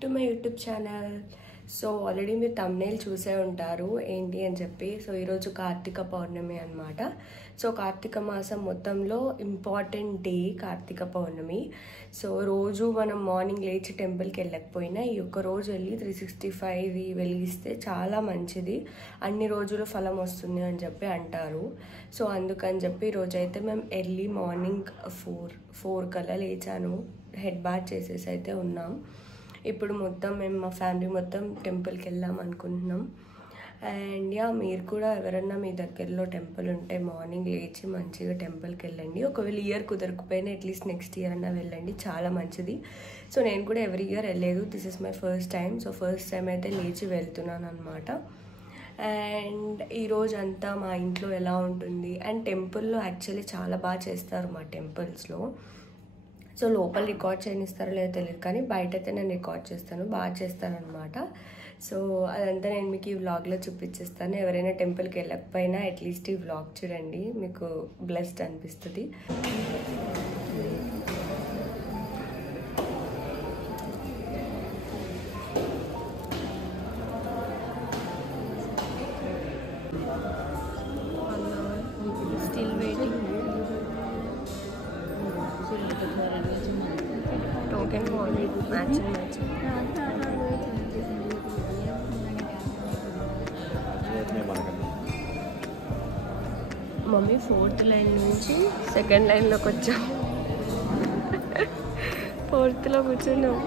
Back to my YouTube channel. So already మీరు thumbnail చూసే ఉంటారు ఏంటి అని చెప్పి. సో ఈరోజు కార్తీక పౌర్ణమి అనమాట. సో కార్తీక మాసం మొత్తంలో ఇంపార్టెంట్ డే కార్తీక పౌర్ణమి. సో రోజు మనం మార్నింగ్ లేచి టెంపుల్కి వెళ్ళకపోయినా ఈ ఒక్క రోజు వెళ్ళి 365 వెలిగిస్తే చాలా మంచిది, అన్ని రోజులు ఫలం వస్తుంది అని చెప్పి అంటారు. సో అందుకని చెప్పి ఈరోజైతే మేము ఎర్లీ మార్నింగ్ 4 కల్లా లేచాను, హెడ్ బాత్ చేసేసి అయితే ఉన్నాం. ఇప్పుడు మొత్తం మేము మా ఫ్యామిలీ మొత్తం టెంపుల్కి వెళ్దాం అనుకుంటున్నాం. అండ్ మీరు కూడా ఎవరన్నా మీ దగ్గరలో టెంపుల్ ఉంటే మార్నింగ్ లేచి మంచిగా టెంపుల్కి వెళ్ళండి. ఒకవేళ ఇయర్ కుదరకపోయినా అట్లీస్ట్ నెక్స్ట్ ఇయర్ అన్నా వెళ్ళండి, చాలా మంచిది. సో నేను కూడా ఎవ్రీ ఇయర్ వెళ్ళలేదు, this is my first time. So first time అయితే లేచి వెళ్తున్నాను అనమాట. అండ్ ఈరోజు అంతా మా ఇంట్లో ఎలా ఉంటుంది, అండ్ టెంపుల్లో యాక్చువల్లీ చాలా బాగా చేస్తారు మా టెంపుల్స్లో. సో లోపల రికార్డ్ చేయనిస్తారో లేదో తెలియదు, కానీ బయట అయితే నేను రికార్డ్ చేస్తాను, బాగా చేస్తానమాట. సో అదంతా నేను మీకు ఈ వ్లాగ్లో చూపించేస్తాను. ఎవరైనా టెంపుల్కి వెళ్ళకపోయినా అట్లీస్ట్ ఈ వ్లాగ్ చూడండి, మీకు బ్లెస్డ్ అనిపిస్తుంది. Still waiting. Token matching mummy 4th line నుంచి 2nd లైన్లోకి వచ్చాం. 4th కూర్చున్నాం.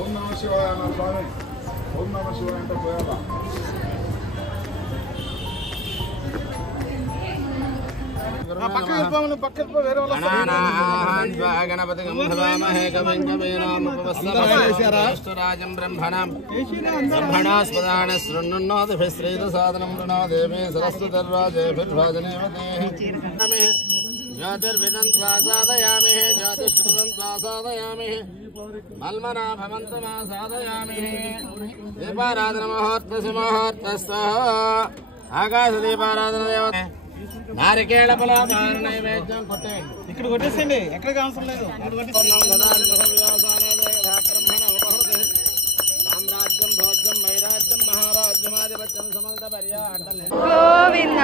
ఓం నమః శివాయ అన్న స్వామి. ఓం నమః శివాయ అంటే పోయాలా? గణపతిరాజం బ్రహ్మణాస్పదాన శృణ్ణోదిభిశ్రీత సాధనం ప్రణోదేవి సరస్వతిర్రాజేభిర్భాజనేవతే జ్యోతిర్విదంత్వా సాధయామి జ్యోతిష్కృతంత్వా సాధయామి మల్మనా భవంతమా సాధయామి దీపారాధన ముహూర్తసుముహూర్తస్వ ఆకాశ దీపారాధన దేవత నారికేళ ఫలాపార నైవేద్యం కొట్టేయండి. ఇక్కడ కొట్టేసండి, ఎక్కడ అవసరం లేదు. సామ్రాజ్యం భోజ్యం వైరాజ్యం మహారాజ్యమాధిపత్యం సమల్త పర్యాటం గోవింద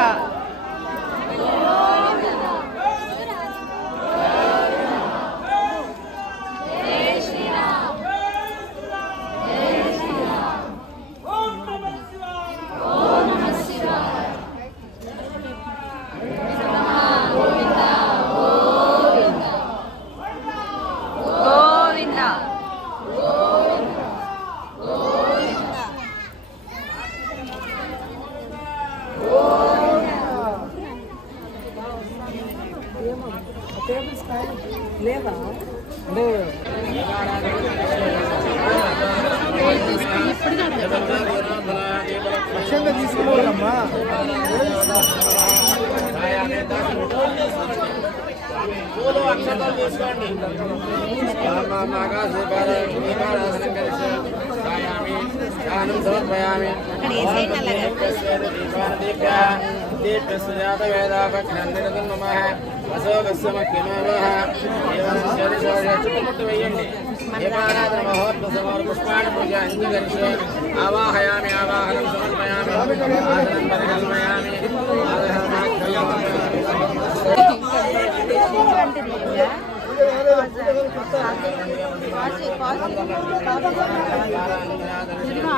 లేవా తీసుకున్నామ్మా. అక్షతలు తీసుకోండి. సమర్పయామి చుట్టుముట్టు వేయండి. దీపారాధన మహోత్సవ పుష్పాన్ని పూజ అంగీకరిస్తే ఆవాహయామి ఆవాహనం సమర్పయామి ఆసనం పరికల్పయామి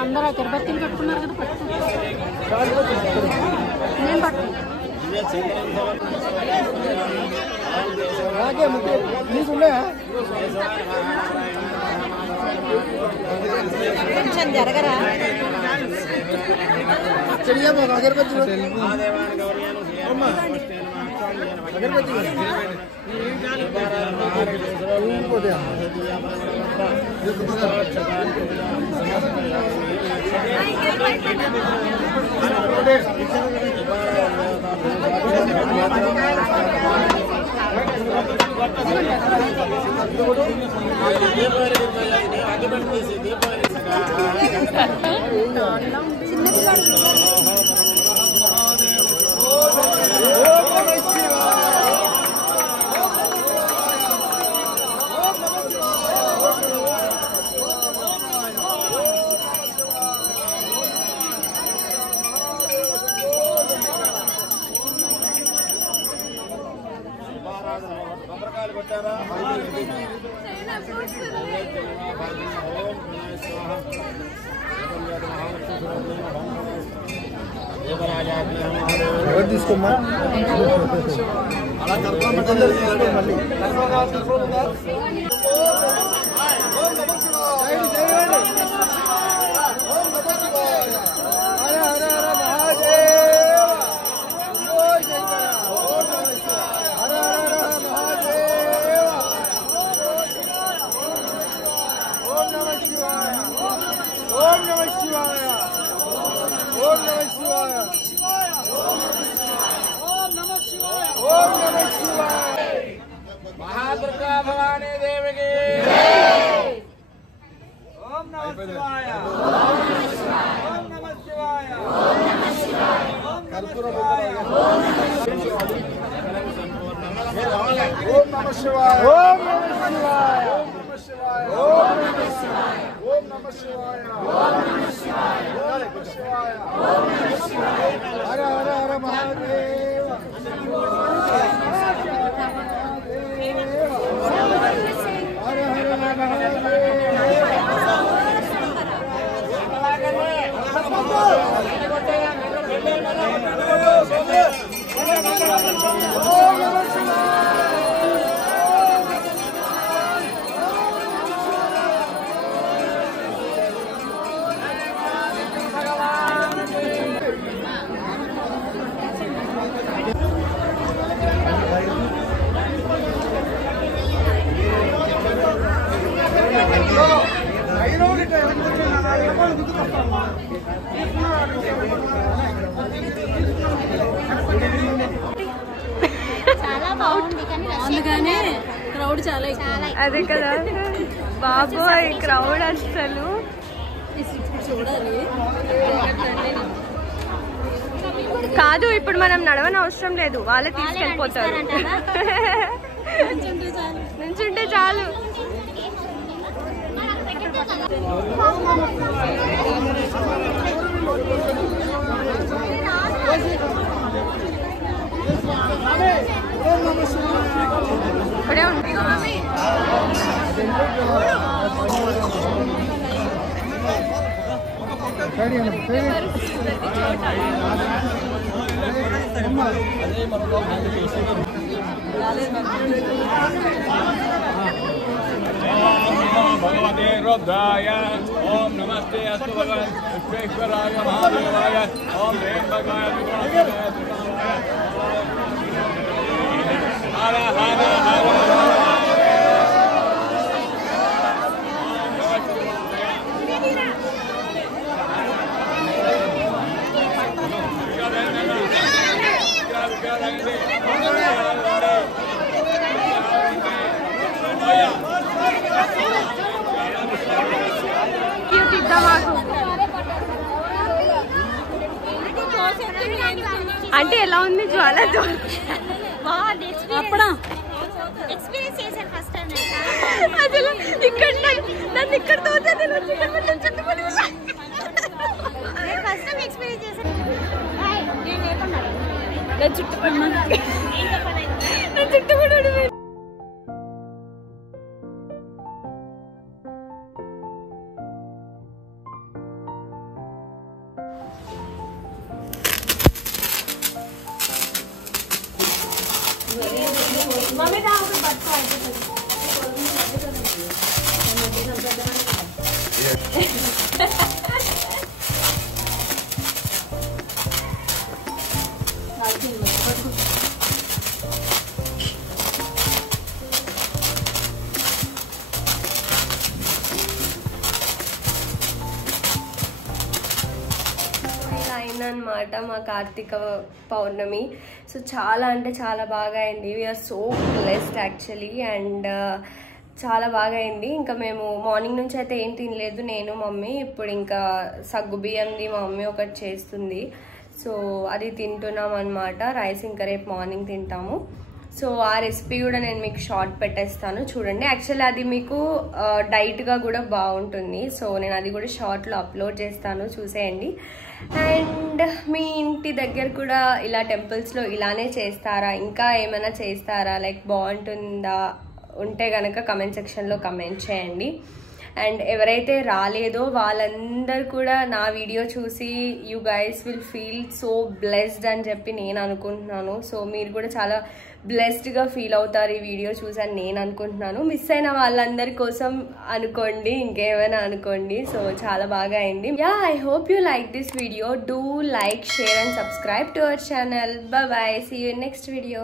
అందరూ తిరుపతిని కట్టుకున్నారు కదా, నేను పట్టు కొంచెం జరగరా. కొబ్బరికాయలు కొట్టారా? తీసుకోమ్మా. అలా महादुर्गा भवानी देवी की ఓం నమః శివాయ. ఓం నమః శివాయ. ఓం నమః శివాయ. కర్పూర ఓం నమః శివాయ. ఓం నమః శివాయ. ఓం నమః శివాయ. ఓం నమః శివాయ. ఓం నమః శివాయ. ఓం నమః శివాయ. ఓం నమః శివాయ. హర హర హర మహాదేవ. హర హర మహాదేవ. అందుకని క్రౌడ్ చాలా ఎక్కువ. అదే కదా బాబు, క్రౌడ్ అసలు చూడాలి. కాదు, ఇప్పుడు మనం నడవని అవసరం లేదు, వాళ్ళే తీసుకెళ్ళిపోతారు. నుంచుంటే చాలు. ఇప్పుడే ఉంది. भगवते रुद्राय ओम नमस्ते अस्तु भगवान विश्वेश्वराय महादेवाय ओम देव भगवान हर हर हर అంటే ఎలా ఉంది జ్వాల? అసలు ఇక్కడ నన్ను ఇక్కడ చుట్టుపడి మమ్మీ దా ఒక పట్టుకో అయిపోతుంది. అయిందనమాట మా కార్తీక పౌర్ణమి. సో చాలా అంటే చాలా బాగా అయింది. We're so blessed actually. And చాలా బాగా అయింది. ఇంకా మేము మార్నింగ్ నుంచి అయితే ఏం తినలేదు, నేను మమ్మీ. ఇప్పుడు ఇంకా సగ్గు బియ్యంది మా మమ్మీ ఒకటి చేస్తుంది, సో అది తింటున్నాం అనమాట. రైస్ ఇంకా రేపు మార్నింగ్ తింటాము. సో ఆ రెసిపీ కూడా నేను మీకు షార్ట్ పెట్టేస్తాను చూడండి. యాక్చువల్లీ అది మీకు డైట్గా కూడా బాగుంటుంది. సో నేను అది కూడా షార్ట్లో అప్లోడ్ చేస్తాను, చూసేయండి. అండ్ మీ ఇంటి దగ్గర కూడా ఇలా టెంపుల్స్లో ఇలానే చేస్తారా, ఇంకా ఏమైనా చేస్తారా, లైక్ బాగుంటుందా ఉంటే కనుక కమెంట్ సెక్షన్లో కమెంట్ చేయండి. అండ్ ఎవరైతే రాలేదో వాళ్ళందరూ కూడా నా వీడియో చూసి you guys will feel so blessed అని చెప్పి నేను అనుకుంటున్నాను. సో మీరు కూడా చాలా బ్లెస్డ్గా ఫీల్ అవుతారు ఈ వీడియో చూసాను నేను అనుకుంటున్నాను. మిస్ అయిన వాళ్ళందరి కోసం అనుకోండి, ఇంకేమైనా అనుకోండి. సో చాలా బాగా అయింది. Yeah, I hope you like this video. Do like, share and subscribe to our channel. Bye bye, see you in next video.